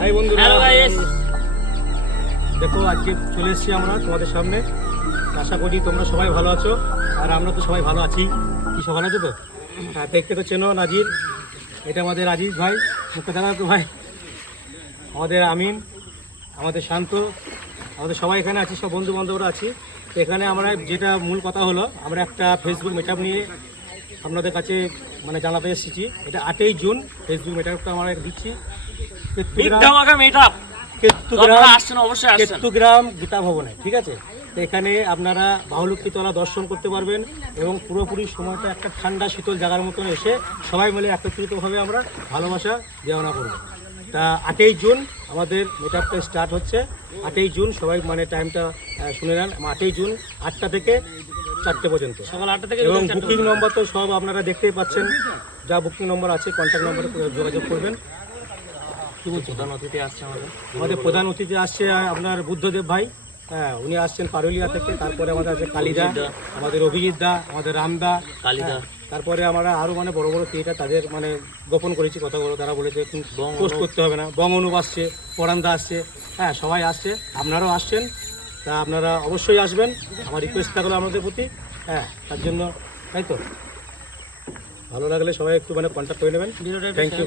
High বন্ধুরা, hello guys. দেখো আজকে চলে এসেছি আমরা তোমাদের সামনে। আশা করি তোমরা সবাই ভালো আছো, আর আমরা তো সবাই ভালো আছি। কি সব ভালো আছো তো? হ্যাঁ, দেখতে তো চেনো নাজির, এটা আমাদের আজিজ ভাই, মুখে দেখা তো ভাই, আমাদের আমিন, আমাদের শান্ত, আমাদের সবাই এখানে আছি, সব বন্ধু বান্ধবরা আছি। তো এখানে আমরা যেটা মূল কথা হলো, আমরা একটা ফেসবুক মিটআপ নিয়ে আপনাদের কাছে মানে জানাতে এসেছি। এটা 8ই জুন ফেসবুক মিটআপটা আমরা দিচ্ছি বিগ ধামাকা মিটআপ। আপনারা আসছেন, অবশ্যই আসছেন। কেতুগ্রাম গীতা ভবনে, ঠিক আছে? তো এখানে আপনারা বাহুলুকিতলা দর্শন করতে পারবেন এবং পুরোপুরি সময়টা একটা ঠান্ডা শীতল জায়গার মতন এসে সবাই মিলে একত্রিতভাবে আমরা ভালোবাসা দেওয়া করব। তা 8ই জুন আমাদের মিটআপটা স্টার্ট হচ্ছে। 8ই জুন সবাই মানে টাইমটা শুনে নেন, 8ই জুন 8টা থেকে 4টে পর্যন্ত, সকাল 8টা থেকে এবং 4টা বুকিং নম্বর তো সব আপনারা দেখতেই পাচ্ছেন, যা বুকিং নম্বর আছে কন্ট্যাক্ট নম্বরে যোগাযোগ করবেন। কি বলছো? প্রধান অতিথি আসছে আমাদের প্রধান অতিথি আসছে আপনার বুদ্ধদেব ভাই, হ্যাঁ উনি আসছেন পারুলিয়া থেকে। তারপরে আমাদের আছে কালিদা, আমাদের অভিজিৎ দা, আমাদের রামদা, কালিদা। তারপরে আমরা আরও মানে বড় বড় ক্রিয়েটার তাদের মানে গোপন করেছি কথাগুলো, তারা বলেছে পোস্ট করতে হবে না। অনুপ আসছে, পরান্দা আসছে, হ্যাঁ সবাই আসছে, আপনারাও আসছেন। তা আপনারা অবশ্যই আসবেন, আমার রিকোয়েস্ট থাকলো আপনাদের প্রতি, হ্যাঁ তার জন্য, তাই তো ভালো লাগলে সবাই একটু মানে কন্ট্যাক্ট করে নেবেন। Thank you.